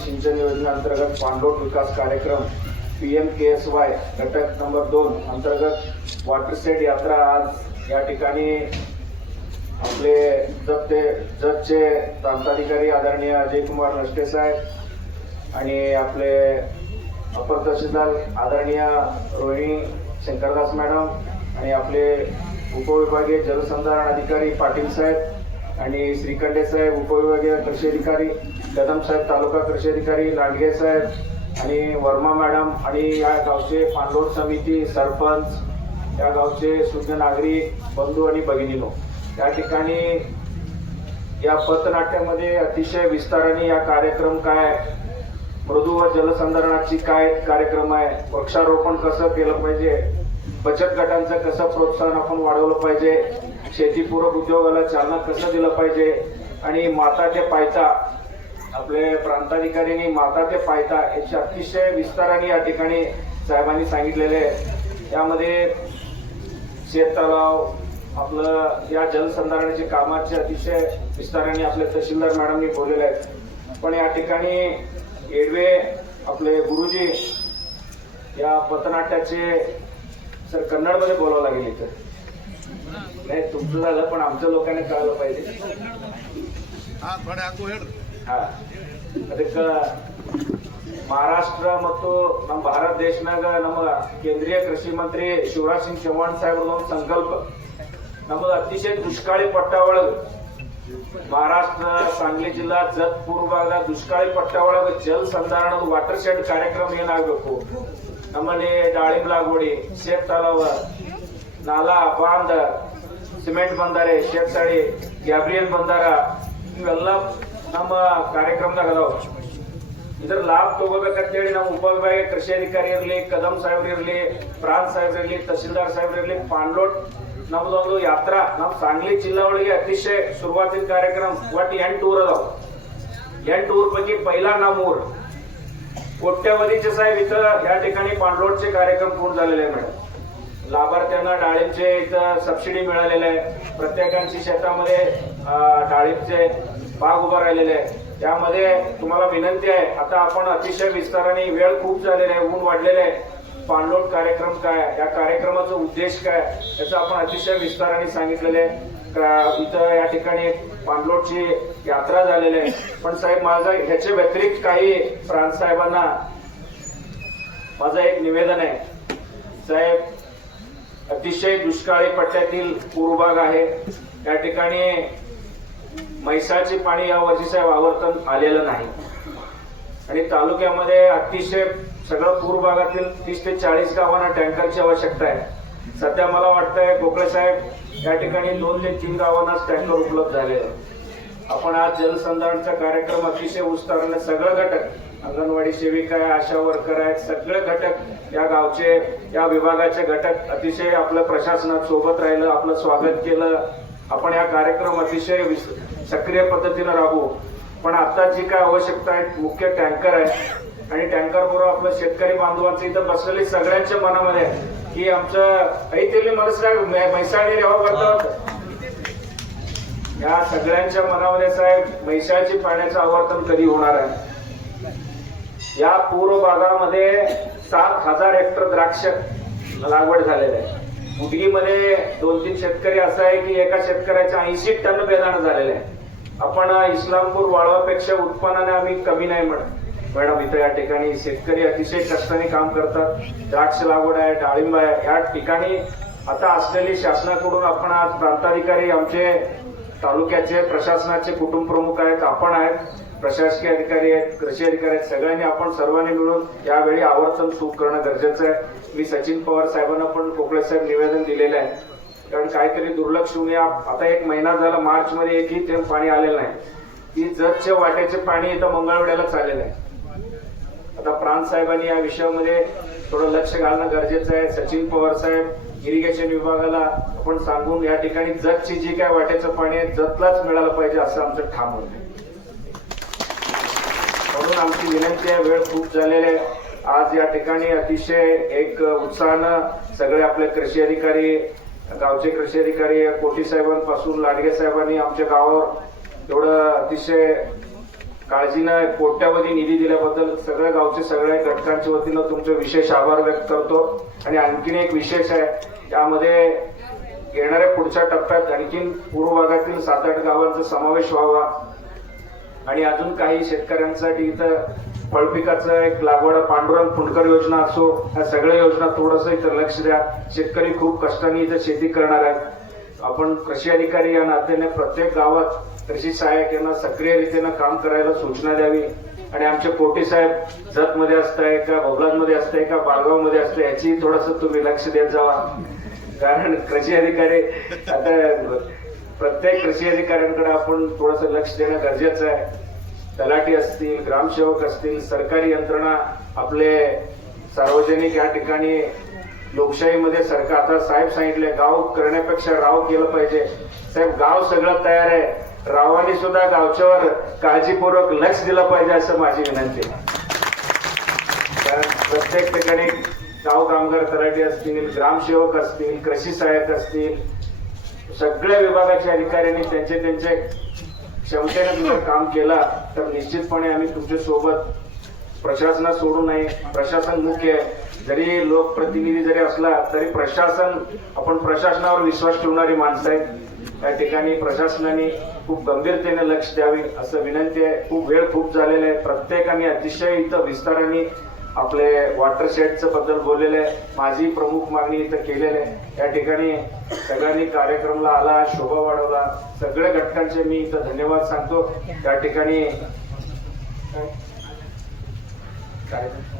पाणलोट विकास कार्यक्रम P M K S Y घटक नंबर दोन अंतर्गत वॉटरसेट यात्रा आज या ठिकाणी आपले जगते जतचे प्रांताधिकारी आदरणीय अजय कुमार नष्टे साहेब आणि आपले अपर तहसीलदार आदरणीय रोहिणी शंकरदास मॅडम आणि आपले उपविभागीय जलसंधारण अधिकारी पाटील साहेब आणि श्रीखंडे साहेब उपविभागीय कृषी अधिकारी कदम साहेब तालुका कृषी अधिकारी लांडगे साहेब आणि वर्मा मॅडम आणि या गावचे पांडोर समिती सरपंच या गावचे शुद्ध नागरिक बंधू आणि भगिनीनो त्या ठिकाणी या पथनाट्यामध्ये अतिशय विस्ताराने या कार्यक्रम काय मृदू व जलसंधारणाची काय कार्यक्रम आहे वृक्षारोपण कसं केलं पाहिजे बचत गटांचं कसं प्रोत्साहन आपण वाढवलं पाहिजे? शेतीपूरक उद्योगाला चालना कसं दिलं पाहिजे? आणि माता ते पायता आपले प्रांताधिकाऱ्यांनी माता ते पायता याची अतिशय विस्ताराने या ठिकाणी साहेबांनी सांगितलेले आहे. यामध्ये शेत तलाव आपलं या जलसंधारणाच्या कामाचे अतिशय विस्ताराने आपले तहसीलदार मॅडमनी बोललेले आहेत. पण या ठिकाणी एडवे आपले गुरुजी या पथनाट्याचे सर कन्नडमध्ये बोलावं लागेल इथं नाही तुमचं झालं पण आमच्या लोकांनी कळलं पाहिजे ಹಾ ಥೋಡೆ ಹಾಕು ಹೇಳ್ರಿ ಹಾ ಅದಕ್ಕೆ ಮಹಾರಾಷ್ಟ್ರ ಮತ್ತು ನಮ್ಮ ಭಾರತ ದೇಶನಾಗ ನಮ್ಮ ಕೇಂದ್ರೀಯ ಕೃಷಿ ಮಂತ್ರಿ ಶಿವರಾಜ್ ಸಿಂಗ್ ಚೌಹಾಣ್ ಸಾಹೇಬ್ರದ್ದು ಒಂದು ಸಂಕಲ್ಪ ನಮ್ಮದು ಅತಿಶಯ ದುಷ್ಕಾಳಿ ಪಟ್ಟ ಒಳಗ ಮಹಾರಾಷ್ಟ್ರ ಸಾಂಗ್ಲಿ ಜಿಲ್ಲಾ ಜತ್ ಪೂರ್ವ ಭಾಗದ ದುಷ್ಕಾಳಿ ಪಟ್ಟ ಒಳಗ ಜಲ್ ಸಂಧಾರಣದ ವಾಟರ್ ಶೆಡ್ ಕಾರ್ಯಕ್ರಮ ಏನಾಗಬೇಕು ನಮ್ಮಲ್ಲಿ ದಾಳಿಂಬ ಲಾಗೋಡಿ ಶೇಪ್ ತಲಾವ ನಾಲಾ ಬಾಂದ, ಸಿಮೆಂಟ್ ಬಂದಾರೆ, ಶೇಪ್ ತಾಳಿ, ಗ್ಯಾಬ್ರಿಯಲ್ ಬಂದಾರ, ಇವೆಲ್ಲ ನಮ್ಮ ಕಾರ್ಯಕ್ರಮದಾಗ ಅದಾವ. ಇದ್ರ ಲಾಭ ತಗೋಬೇಕಂತೇಳಿ ನಮ್ಮ ಉಪವಿಭಾಗ ಕೃಷಿ ಅಧಿಕಾರಿ ಇರಲಿ, ಕದಂ ಸಾಹೇಬ್ರು ಇರಲಿ, ಪ್ರಾಂತ್ ಸಾಹೇಬ್ರು ಇರಲಿ, ತಹಸೀಲ್ದಾರ್ ಸಾಹೇಬ್ರು ಇರಲಿ, ಪಾಂಡ್ಲೋಟ್, ನಮ್ದೊಂದು ಯಾತ್ರಾ, ನಮ್ಮ ಸಾಂಗ್ಲಿ ಜಿಲ್ಲಾ ಒಳಗೆ ಅತಿಶಯ ಶುರುವಾತಿನ ಕಾರ್ಯಕ್ರಮ, ಒಟ್ಟು ಎಂಟು ಊರ್ ಅದಾವ. ಎಂಟು ಊರ್ ಬಗ್ಗೆ ಪೈಲಾ ನಮ್ಮ ಊರು कोट्यवधीचे साहेब इथं या ठिकाणी पांडलोटचे कार्यक्रम पूर्ण झालेले आहे मॅडम. लाभार्थ्यांना डाळिंबचे इथं सबसिडी मिळालेले आहे. प्रत्येकांची शेतामध्ये डाळींचे डाळिंबचे बाग उभा राहिलेले आहे. त्यामध्ये तुम्हाला विनंती आहे आता आपण अतिशय विस्ताराने वेळ खूप झालेला आहे ऊन वाढलेले आहे. पाणलोट कार्यक्रम काय या कार्यक्रमाचा उद्देश काय याचं आपण अतिशय विस्ताराने सांगितलेले आहे. का- इथं या ठिकाणी पाणलोटची यात्रा झालेली आहे. पण साहेब माझा ह्याच्या व्यतिरिक्त काही प्रांत साहेबांना माझं एक निवेदन आहे. साहेब अतिशय दुष्काळी पट्ट्यातील पूर्वभाग आहे. या ठिकाणी म्हैसाचे पाणी या वर्षी साहेब आवर्तन आलेलं नाही. आणि तालुक्यामध्ये अतिशय सगळं पूर्व भागातील तीस ते चाळीस गावांना टँकरची आवश्यकता आहे. सध्या मला वाटतंय गोखले साहेब या ठिकाणी दोन ते तीन गावांनाच टँकर उपलब्ध झालेले आहे आपण आज जलसंधारणचा कार्यक्रम अतिशय विस्ताराने सगळं घटक अंगणवाडी सेविका आहे आशा वर्कर आहेत सगळे घटक या गावचे या विभागाचे घटक अतिशय आपलं प्रशासनात सोबत राहिलं आपलं स्वागत केलं. आपण या कार्यक्रम अतिशय विस- सक्रिय पद्धतीनं राबवू. पण आता जी काय आवश्यकता आहे मुख्य टँकर आहे आणि टँकर बरोबर आपलं शेतकरी बांधवांचं इथं बसलेली सगळ्यांच्या मनामध्ये आहे. की आमचं ऐतिली मनसरा म्हैसाळी रेवा करतात या सगळ्यांच्या मनामध्ये साहेब म्हैसाळची पाण्याचं आवर्तन कधी होणार आहे? या पूर्व भागामध्ये सात हजार हेक्टर द्राक्ष लागवड झालेलं आहे. उदगीमध्ये दोन तीन शेतकरी असं आहे की एका शेतकऱ्याच्या ऐंशी टन बेदाणं झालेलं आहे. आपण इस्लामपूर वाळवापेक्षा उत्पन्नाने आम्ही कमी नाही म्हणत. मॅडम इथं या ठिकाणी शेतकरी अतिशय कष्टाने काम करतात. द्राक्ष लागवड आहे डाळिंब आहे या ठिकाणी आता असलेली शासनाकडून आपण आज प्रांताधिकारी आमचे तालुक्याचे प्रशासनाचे कुटुंब प्रमुख आहेत आपण आहेत प्रशासकीय अधिकारी आहेत कृषी अधिकारी आहेत सगळ्यांनी आपण सर्वांनी मिळून यावेळी आवर्तन सुरू करणं गरजेचं आहे. मी सचिन पवार साहेबांना पण कोकळे साहेब निवेदन दिलेलं आहे. कारण काहीतरी दुर्लक्ष होऊन या आता एक महिना झाला मार्चमध्ये एकही थेंब पाणी आलेलं नाही. ती जतच्या वाट्याचे पाणी इथं मंगळवेड्यालाच आलेलं आहे. आता प्रांत साहेबांनी या विषयामध्ये थोडं लक्ष घालणं गरजेचं आहे. सचिन पवार साहेब इरिगेशन विभागाला आपण सांगून या ठिकाणी जतची जी काय वाट्याचं पाणी आहे जतलाच मिळालं पाहिजे असं आमचं ठाम होत म्हणून आमची विनंती आहे वेळ खूप झालेली आहे. आज या ठिकाणी अतिशय एक उत्साहानं सगळे आपले कृषी अधिकारी गावचे कृषी अधिकारी कोटी साहेबांपासून लाडगे साहेबांनी आमच्या गावावर एवढं अतिशय काळजीनं कोट्यावधी निधी दिल्याबद्दल सगळ्या गावचे सगळ्या घटकांच्या वतीनं तुमचे विशेष आभार व्यक्त करतो. आणि आणखीन एक विशेष आहे त्यामध्ये येणाऱ्या पुढच्या टप्प्यात आणखीन पूर्व भागातील सात आठ गावांचा समावेश व्हावा. आणि अजून काही शेतकऱ्यांसाठी इथं फळपिकाचं एक लागवड पांडुरंग फुंडकर योजना असो या सगळ्या योजना थोडस इथं लक्ष द्या. शेतकरी खूप कष्टाने इथं शेती करणार आहेत. आपण कृषी अधिकारी या नात्याने प्रत्येक गावात कृषी सहाय्यक यांना सक्रिय रीतीनं काम करायला सूचना द्यावी. आणि आमचे कोटे साहेब जत मध्ये असताय का मध्ये असताय का बाळगावमध्ये असताय याची थोडस तुम्ही लक्ष देत जावा. कारण कृषी अधिकारी आता प्रत्येक कृषी अधिकाऱ्यांकडे आपण थोडस लक्ष देणं गरजेचं आहे. तलाठी असतील ग्रामसेवक असतील सरकारी यंत्रणा आपले सार्वजनिक या ठिकाणी लोकशाहीमध्ये सरकार आता साहेब सांगितले गाव करण्यापेक्षा राव केलं पाहिजे. साहेब गाव सगळं तयार आहे. रावांनी सुद्धा गावच्यावर काळजीपूर्वक लक्ष दिलं पाहिजे असं माझी विनंती आहे. कारण प्रत्येक ठिकाणी गाव कामगार तलाठी असतील ग्रामसेवक असतील कृषी सहाय्यक असतील सगळ्या विभागाच्या अधिकाऱ्यांनी त्यांचे त्यांचे क्षमतेने तुमचं काम केला तर निश्चितपणे आम्ही तुमच्यासोबत प्रशासनात सोडू नये. प्रशासन मुख्य आहे. जरी लोकप्रतिनिधी जरी असला तरी प्रशासन आपण प्रशासनावर विश्वास ठेवणारी माणसं आहेत. त्या ठिकाणी प्रशासनाने खूप गंभीरतेने लक्ष द्यावे असं विनंती आहे. खूप वेळ खूप झालेला आहे. प्रत्येकाने अतिशय इथं विस्ताराने आपले वॉटर शेडचं बद्दल बोललेलं आहे. माझी प्रमुख मागणी इथं केलेली आहे. या ठिकाणी सगळ्यांनी कार्यक्रमला आला शोभा वाढवला. सगळ्या घटकांचे मी इथं धन्यवाद सांगतो. त्या ठिकाणी कार्यक्रम